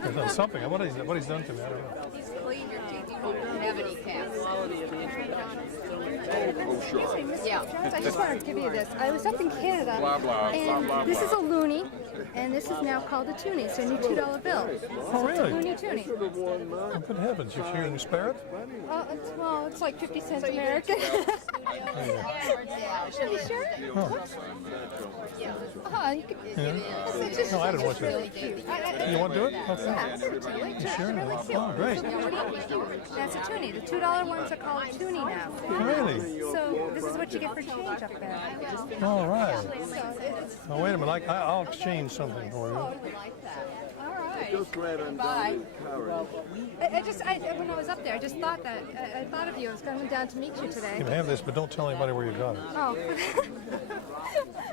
There's done something. What he's done to me, I don't know. He's cleaned your teeth. You won't have any caps. Oh, Sure. Yeah. I just want to give you this. I was up in Canada, Blah, blah, and blah, blah, this blah. is a loonie, and this is now called a toonie. It's a new $2 bill. Oh, It's a really? loony toonie. Oh, good heavens, you can spare it? Well, it's like 50 cents American. Should be sure. You could, it's just, No, I didn't want you really to. cute. You want to do it? Okay. Yeah, absolutely. You sure? Really cute. Oh, great. That's a toonie. The $2 ones are called toonie now. Really? So this is what you get for change up there. All right. So it's, Oh, wait a minute. I'll exchange something for you. like that. All right. Just right on Bye. Calder. When I was up there, I just thought that. I thought of you. I was coming down to meet you today. You can have this, but don't tell anybody where you got it. Oh.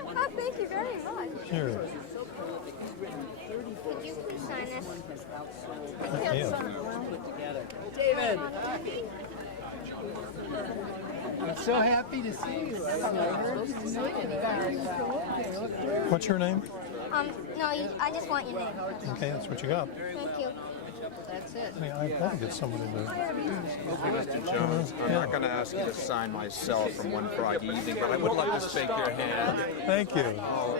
Oh, thank you very much. Here. Could you please sign this? Yeah. David! I'm so happy to see you. What's your name? No, I just want your name. Okay, that's what you got. Thank you. That's it. I've got to get somebody to. Mr. Jones, I'm not going to ask you to sign myself from One Froggy Evening, but I would like to shake your hand. Thank you. Oh,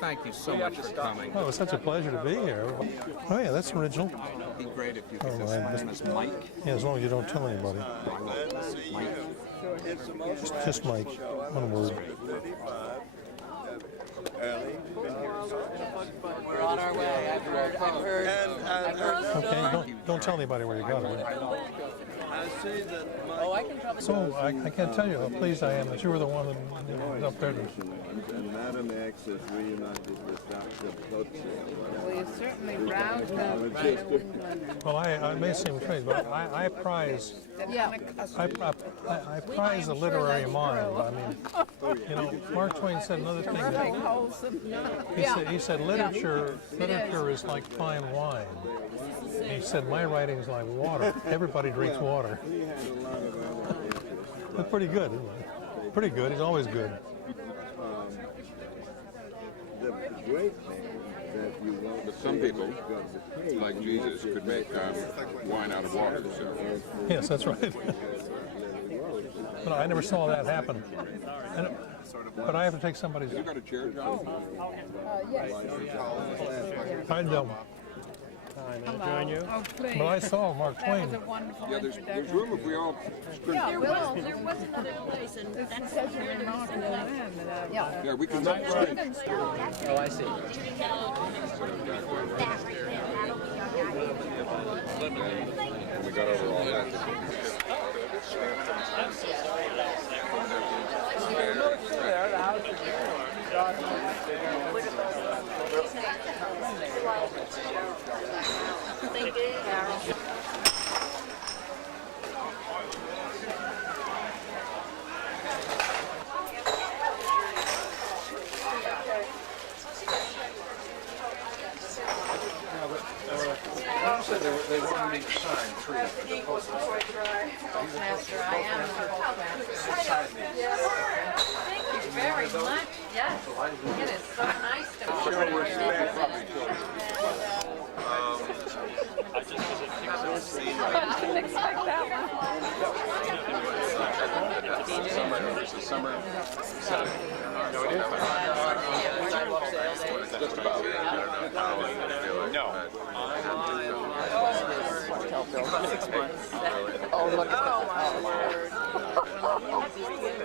thank you so much for coming. Oh, it was such a pleasure to be here. Oh, yeah, that's original. It'd be great if you could Oh, just right. sign as Mike. Yeah, as long as you don't tell anybody. Mike. Just Mike. One word. We're on our way. I've heard. Okay, don't tell anybody where you got it. Oh, I can probably. So I can't tell you how pleased I am that you were the one that was up there. And Madam X is reunited with Dr. Potts. Well, you certainly roused up right England. Well, I may seem crazy, but I prize. Yeah. I prize the literary mind. I mean, you know, Mark Twain said another thing. Terrific, That wholesome. he said literature is like fine wine. He said my writing is like water. Everybody drinks water. That's pretty good, isn't it? Pretty good. He's always good. The great thing that you won't. But some people, like Jesus, could make wine out of water. So. Yes, that's right. But I never saw that happen. But I have to take somebody's. You got a chair, John? Yes. I don't. Join you? Oh, please. But I saw Mark Twain. That was a wonderful Yeah, there's room if we all. Yeah, there was another place, and that's such an inaugural land. Yeah, we can. Oh, I see. We got over all that. Thank you, Carol. said they wanted me to sign three for the Postmaster, I am the postmaster. Thank you very much. Yes, it is so nice to meet you. Show respect. I didn't expect that It's summer. No, it is. Just about. No. Oh, look at that.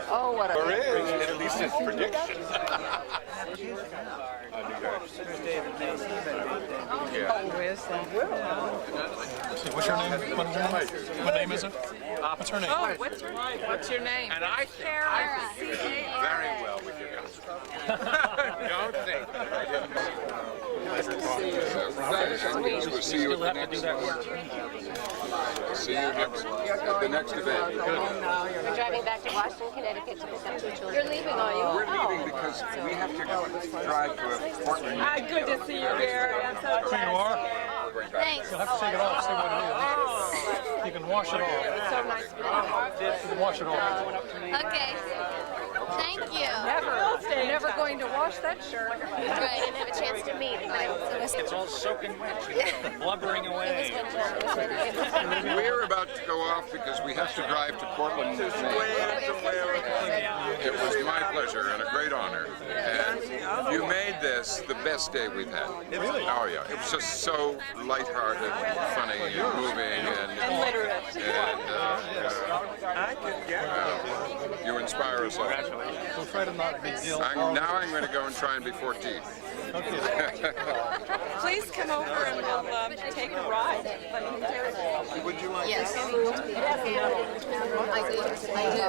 Oh, what a... There is, at least it's prediction. What's your name? What name is it? What's her name? Oh, what's your name? And I think very well with you guys. Don't think that I didn't. We'll see you at the next one. See you at the next event. We're driving back to Washington, Connecticut to pick up two children. You're leaving, are you? We're leaving because we have to drive to Portland. Good to see you, Gary. I'm so Here you are. Thanks. You'll have to take it off, see what it is. You can wash it off. It's so nice to meet you. You can wash it off. Okay. Thank you. Never going to wash that shirt. I didn't have a chance to meet, but It's all soaking wet, blubbering away. We're about to go off because we have to drive to Portland. It was my pleasure and a great honor. And you made this the best day we've had. Really? Oh yeah, it was just so lighthearted, funny, and moving, and literate. You inspire us all. We'll try to not be deal. Now I'm going to go and try and be 14. Okay. Please come over and we'll take a ride. Would you like Yes. to? I do.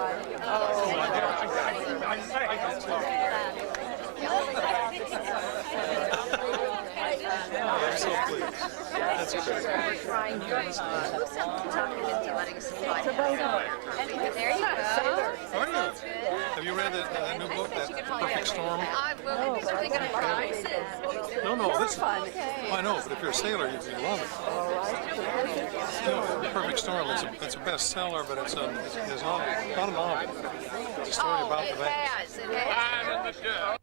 I'm so pleased. That's great. There you go. Are you? Have you read that new book, that Perfect Storm? I will. Something gonna try. No, this. I know, but if you're a sailor, you'd love it. You know, Perfect Storm. It's a bestseller, but it's not a novel. It's a story about the vast. It has.